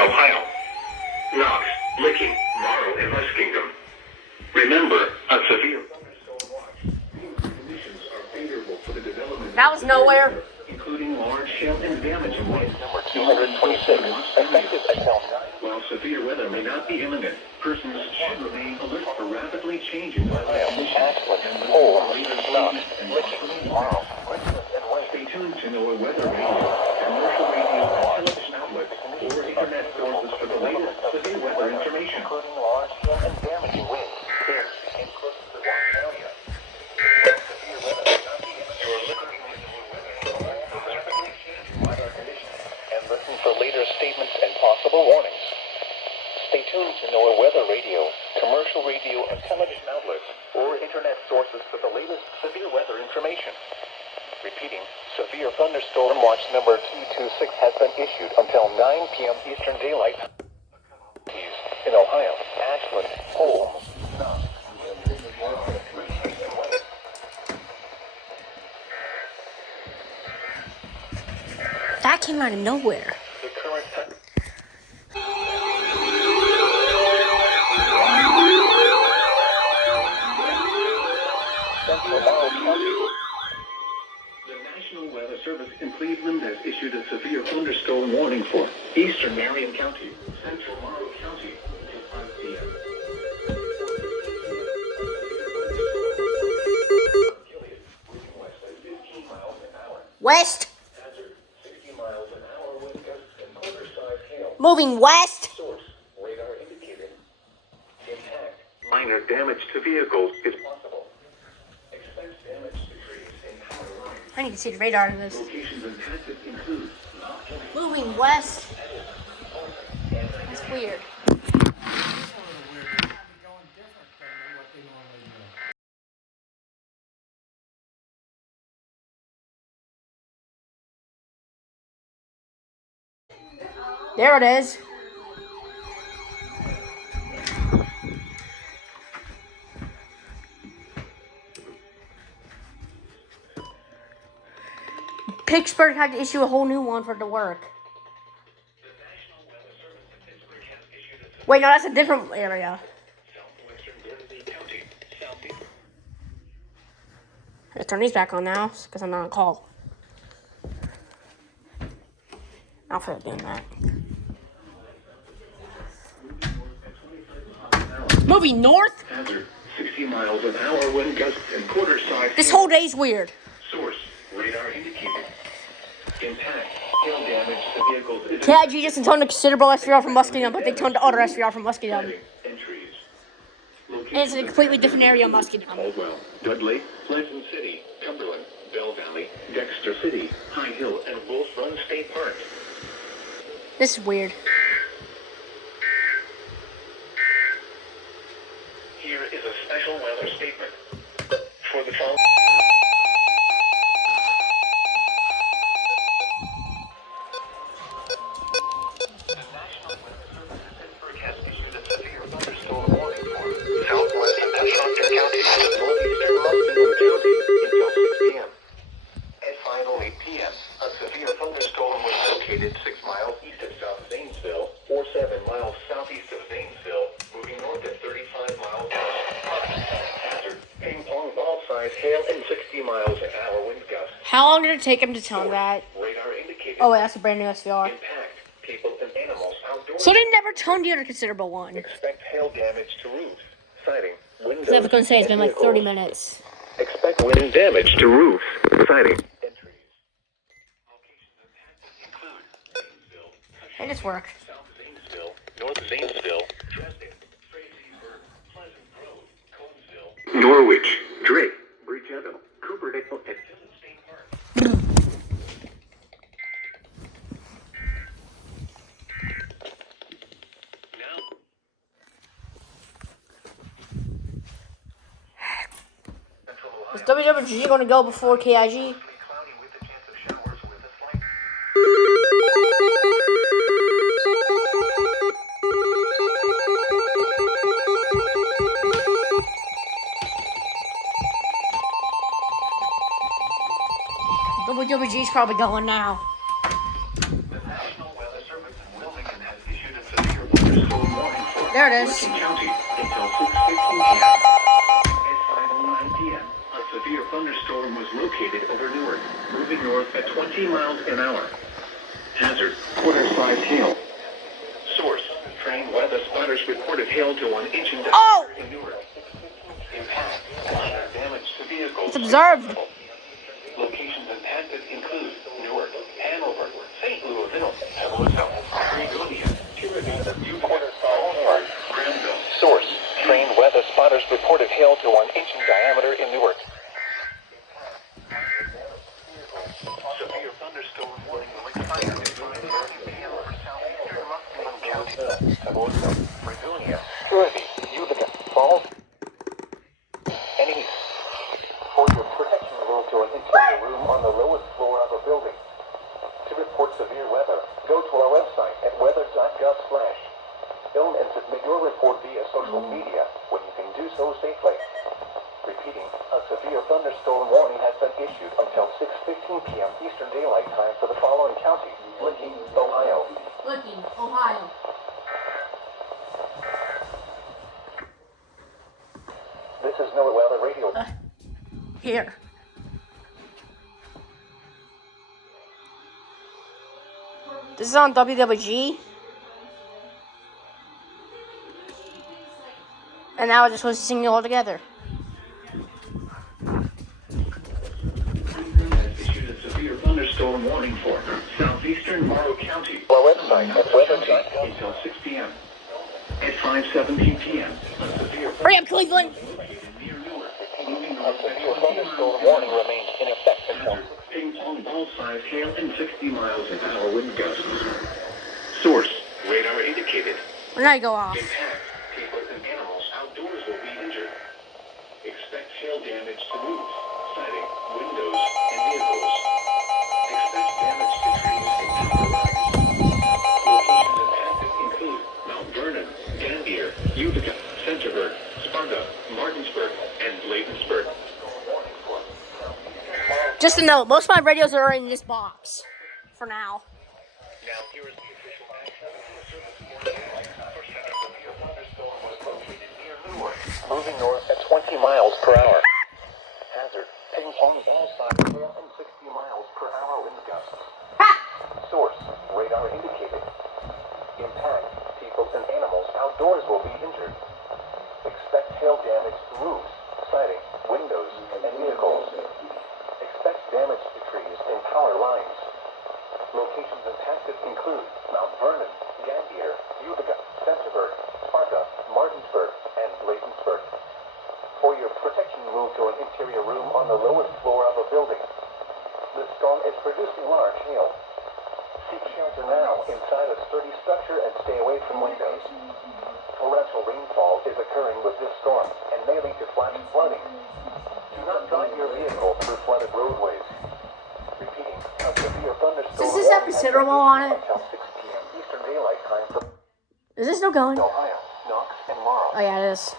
Ohio. Knox, Licking, Morrow, and West Kingdom. Remember, a severe thunderstorm watch. Conditions are favorable for the development. That was nowhere. Including large hail and damage in winds. Number 226, effective until 9. While severe weather may not be imminent, persons should remain alert for rapidly changing weather conditions. Ashland, Holmes, Knox, Licking, Morrow, Richmond, and West. Stay tuned to know a weather radio, commercial radio, and television outlets, or internet sources for the latest severe weather information. Including large hail and damaging winds. Here, in close to the Watch area. Severe weather may not be imminent. You are listening to the weather for rapidly changing weather conditions. And listen for later statements and possible warnings. Stay tuned to NOAA Weather Radio, commercial radio and television outlets, or internet sources for the latest severe weather information. Repeating, severe thunderstorm watch number 226 has been issued until 9 p.m. Eastern Daylight. In Ohio, Ashland, Holmes, Knox, That came out of nowhere. the current time. Central County. The National Weather Service in Cleveland has issued a severe thunderstorm warning for eastern Marion County, central Morrow County, until 5 p.m. West. Hazard, 60 miles an hour wind gusts and quarter-size hail. Moving west. Source, radar indicated. Impact, minor damage to vehicles is possible. Expect damage decrease in power lines. I need to see the radar in this. Locations impacted include Moving west. That's weird. There it is. Pittsburgh had to issue a whole new one for it to work. Wait, no, that's a different area. Let's turn these back on now, because I'm not on call. I'll feel doing that. Moving north? hazard, 60 miles an hour wind gusts and quarter-size This hail. whole day's weird. Source, radar indicated. Impact, hail damage to vehicles is KIG just toned a considerable SVR from Muskegon, but they toned the other SVR from Muskegon. entries. And it's in a completely different area of Muskegon. Caldwell, Dudley, Pleasant City, Cumberland, Bell Valley, Dexter City, High Hill, and Wolf Run State Park. This is weird. Here is a special weather statement. For the following. The National Weather Service in Pittsburgh has issued a severe thunderstorm warning for southwest Ashland County and northeastern Muskegon County until 6 p.m. At 5:08 p.m., a severe thunderstorm was located 6 miles east of South Zanesville, or 7 miles southeast of Zanesville, moving north at 35 miles west. Hazard, ping pong ball size hail and 60 miles an hour wind gusts. How long did it take him to tell me that? Radar indicated. Oh, wait, that's a brand new SVR. Impact people and animals outdoors. So they never toned the other considerable one. Expect hail damage to roofs, siding, windows. I was going to say, it's been like 30 vehicles. minutes. Expect wind damage to roofs, siding. Entries. Locations impacted include Zanesville, Hey, this worked. South Zanesville, North Zanesville, Dresden, Fraserburg, Pleasant Grove, Conesville, Norwich, Drake, Bridgetto, Cooperdale, and Dillon State Park. Now, Central Is Ohio. WWG going to go before KIG? Cloudy with a chance of showers with a slight. WWG's probably going now. The National Weather Service in Wilmington has issued a There it is. Licking County until 6:15 p.m. At 5:09 p.m., a severe thunderstorm was located over Newark, moving north at 20 miles an hour. Hazard: quarter-size hail. Source: train weather spotters reported hail to 1 inch in Oh! Newark. Impact: minor damage to vehicles. It's observed. Locations impacted include Newark, Hanover, St. Louisville, Evansville, Fredonia, Tiverton, Newport, Granville. Source: train weather spotters reported hail to 1 inch in diameter in Newark. Severe thunderstorm warning expired at 5:30 p.m. for southeastern Muscatine County. Evansville, Fredonia, Trinity, Utica, Falls, and East. For your protection, move to an interior room on the lowest floor of a building. To report severe weather, go to our website at weather.gov/. Film and submit your report via social media when you can do so safely. Repeating, a severe thunderstorm warning has been issued until 6:15 p.m. Eastern Daylight Time for the following counties: Licking, Ohio. Licking, Ohio. This is NOAA Weather Radio. Here. This is on WWG. And now I just was singing all together. Issued a severe thunderstorm warning for southeastern Morrow County. Our website at weather.gov. Until 6 p.m. At 5:17 p.m., a severe Hurry up, Cleveland! near Newark, moving A north at severe 20 thunderstorm miles warning an hour. remains in effect until Ping pong ball size hail and 60 miles an hour wind gusts. Source: radar indicated. When I go off. Impact: people and animals outdoors will be injured. Expect hail damage to roofs, siding, windows, and vehicles. Expect damage to trees and power lines. Locations impacted include Mount Vernon, Gambier, Utica, Centerburg, Sparta, Martinsburg, and Bladensburg. Just a note, most of my radios are in this box. For now. Now here is the official action of the service warning. A severe thunderstorm was located near Newark, moving north at 20 miles per hour. Hazard: ping pong ball size hail and 60 miles per hour wind gusts. Source: radar indicated. Impact: people and animals outdoors will be injured. Expect hail damage to roofs, siding, windows, and vehicles. Expect damage to trees and power lines. Locations impacted include Mount Vernon, Gambier, Utica, Centerburg, Sparta, Martinsburg, and Bladensburg. For your protection, move to an interior room on the lowest floor of a building. The storm is producing large hail. Seek shelter now inside a sturdy structure and stay away from windows. Torrential rainfall is occurring with this storm and may lead to flash flooding. Do not drive your vehicle through flooded roadways. Repeating, a severe thunderstorm Does this have considerable on it? until 6 p.m. Eastern Daylight Time for Is this still going? Ohio, Knox, and Morrow. Oh yeah, it is.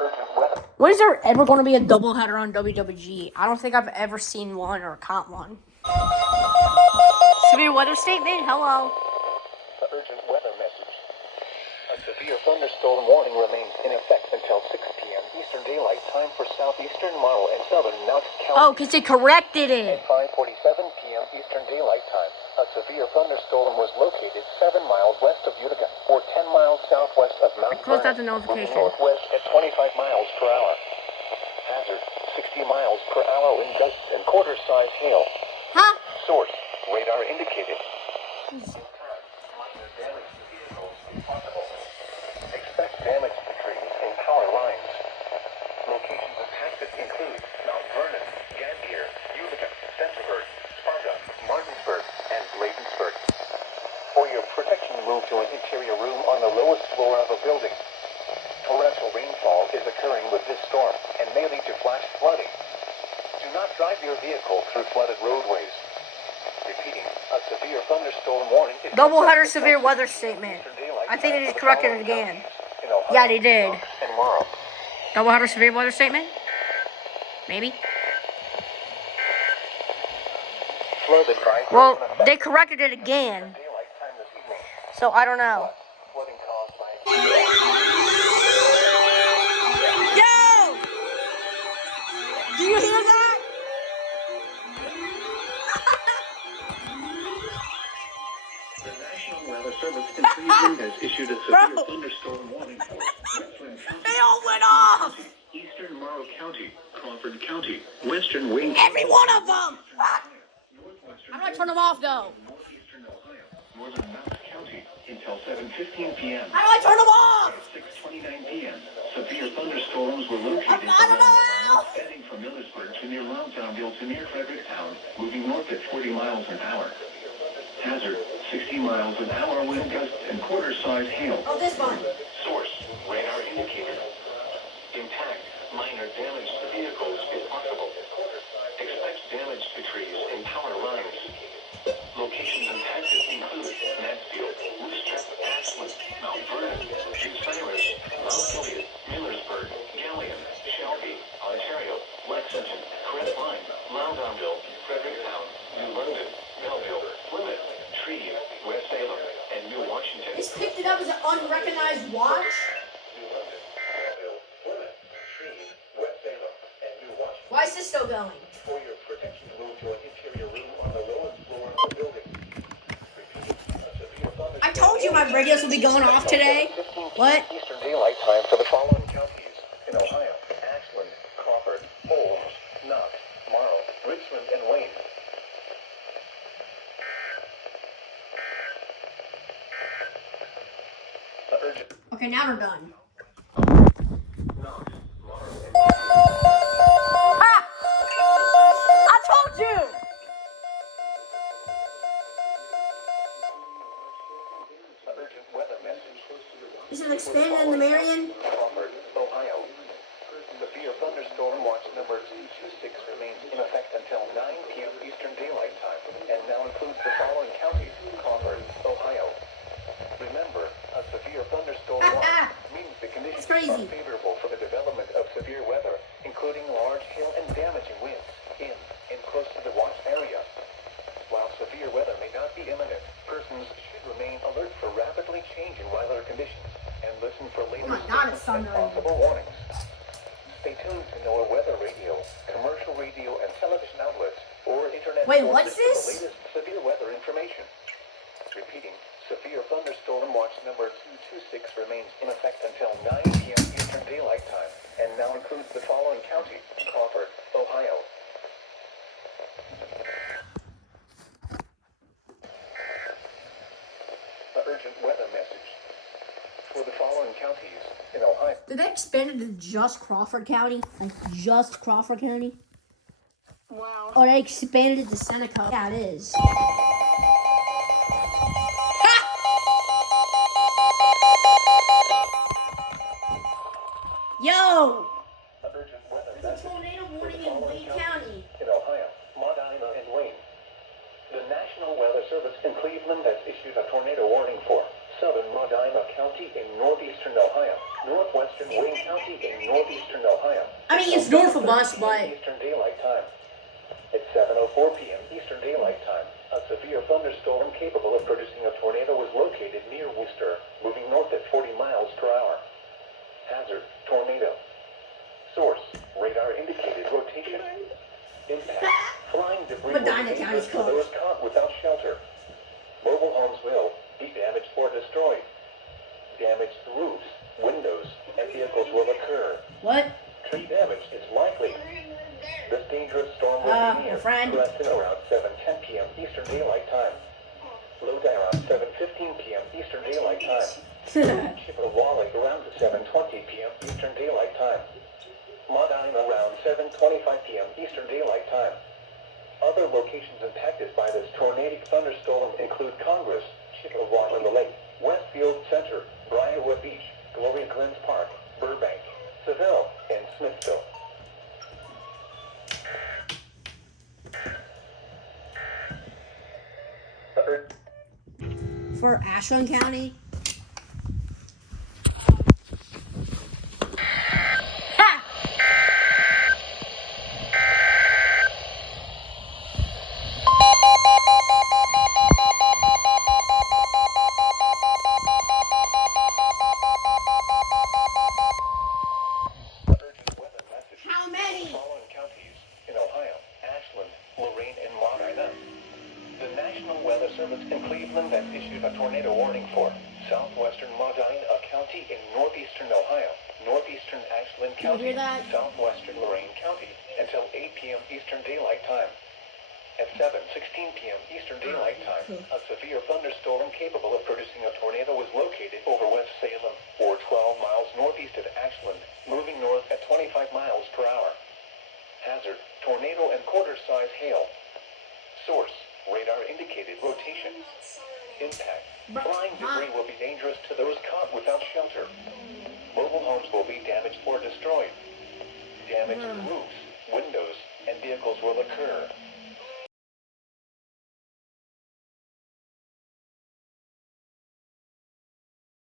Urgent weather. When is there ever going to be a doubleheader on WWG? I don't think I've ever seen one or caught one. Severe weather statement? Hello. Urgent weather message. A severe thunderstorm warning remains in effect until 6 p.m. Eastern Daylight Time for southeastern Morrow and southern Knox County. Oh, because they corrected it. At 5:47 p.m. Eastern Daylight Time, a severe thunderstorm was located 7 miles west of Utica, or 10 miles southwest of Mount Closed out the Vernon, notification. moving northwest at 25 miles per hour. Hazard: 60 miles per hour wind gusts and quarter-size hail. Huh? Source: radar indicated. Expect damage to trees and power lines. Locations impacted include Mount Vernon, Gambier, Utica, Centerburg, Sparta, Martinsburg, and Bladensburg. For your protection, move to an interior room on the lowest floor of a building. Torrential rainfall is occurring with this storm and may lead to flash flooding. Do not drive your vehicle through flooded roadways. Repeating, a severe thunderstorm warning is Doubleheader severe weather statement. I think they just corrected it again. Yeah, they did. And Morrow. Doubleheader severe weather statement? Maybe. flooded by Well, they corrected it again, daylight time this evening. so I don't know. Flooding caused by Yo! Do you hear that? The National Weather Service in Cleveland has issued a severe Bro. thunderstorm warning for Westland County, They all went off! Eastern Morrow County, Crawford County, Western Wayne Every one of them! Northwestern I'm gonna turn them off, though. Northeastern Ohio, Northern Knox County, until 7:15 p.m. How do I turn them off? At 6:29 p.m., severe thunderstorms were located I don't know. heading from Millersburg to near Loudonville to near Fredericktown, moving north at 40 miles an hour. Hazard, 60 miles an hour wind gusts and quarter-size hail. Oh, this one. Source, radar indicator. Intact, minor damage to vehicles is possible. Expect damage to trees and power lines. Locations impacted include Mansfield, Worcester, Ashland, Mount Vernon, Bucyrus, Mount Gilead, Millersburg, Galion, Shelby, Ontario, Lexington, Crestline, Loudonville, Fredericktown, New London, Belleville, Plymouth, Treve, West Salem, and New Washington. This picked it up as an unrecognized watch. New London, Belleville, Plymouth, Treve, West Salem, and New Washington. Why is this still going? For your protection, move to an interior room on the lowest floor of the building. Repeat, a severe thunderstorm. I told you my radios will be going off today. What? Eastern Daylight Time for the following counties in Ohio: Ashland, Crawford, Holmes, Knox, Morrow, Richmond, and Wayne. Urgent. Okay, now we're done. Knox, Morrow, and Ha! I told you! urgent weather message. This is expanded in the Marion. Crawford, Ohio. Severe thunderstorm watch number 226 remains in effect until 9 p.m. Eastern Daylight Time and now includes the following counties: Crawford, Ohio. Remember, a severe thunderstorm watch means the conditions That's crazy. are favorable for the development of severe weather, including large hail and damaging winds in and close to the watch area. While severe weather may not be imminent, persons should remain alert for rapidly changing weather conditions and listen for later Oh my God, it's statements and thundering. possible warnings. Stay tuned to NOAA weather radio, commercial radio and television outlets, or internet Wait, sources what's for this? the latest severe weather information. Repeating, severe thunderstorm watch number 226 remains in effect until 9 p.m. Eastern Daylight Time and now includes the following counties: Crawford, Ohio. The urgent weather message. For the following counties in Ohio. Did they expand it to just Crawford County? Like, just Crawford County? Wow. Or they expanded it to Seneca? Yeah, it is. Yo! The urgent weather There's a message. tornado warning in Wayne County. In Ohio, Medina, and Wayne. The National Weather Service in Cleveland has issued a tornado warning for southern Medina County in northeastern Ohio, northwestern Wayne County in northeastern Ohio. I mean, it's north of us, but Eastern Daylight Time. At 7:04 p.m. Eastern Daylight Time, a severe thunderstorm capable of producing a tornado was located near Worcester, moving north at 40 miles per hour. Hazard, tornado. Source, radar indicated rotation. Impact, flying debris Medina was County's dangerous for those closed. caught without shelter. Mobile homes will be damaged or destroyed. Damaged roofs, windows, and vehicles will occur. what? Tree damage is likely. This dangerous storm will be near my friend. Preston around 7:10 p.m. Eastern Daylight Time. Low down around 7:15 p.m. Eastern Daylight Time. Chippewa around 7:20 p.m. Eastern Daylight Time. Medina around 7:25 p.m. Eastern Daylight Time. Other locations impacted by this tornadic thunderstorm include Congress, Chippewa on the Lake, Westfield Center, Briarwood Beach, Gloria Glens Park, Burbank, Seville, and Smithville. For Ashland County? Ha! Service in Cleveland that issued a tornado warning for southwestern Medina County in northeastern Ohio, northeastern Ashland Can you County, hear that? southwestern Lorain County until 8 p.m. Eastern Daylight Time. At 7:16 p.m. Eastern Daylight Time, a severe thunderstorm capable of producing a tornado was located over West Salem, or 12 miles northeast of Ashland, moving north at 25 miles per hour. Hazard, tornado and quarter-size hail. Source, radar indicated rotation. Impact, flying debris will be dangerous to those caught without shelter. Mobile homes will be damaged or destroyed. Damage to roofs, windows, and vehicles will occur.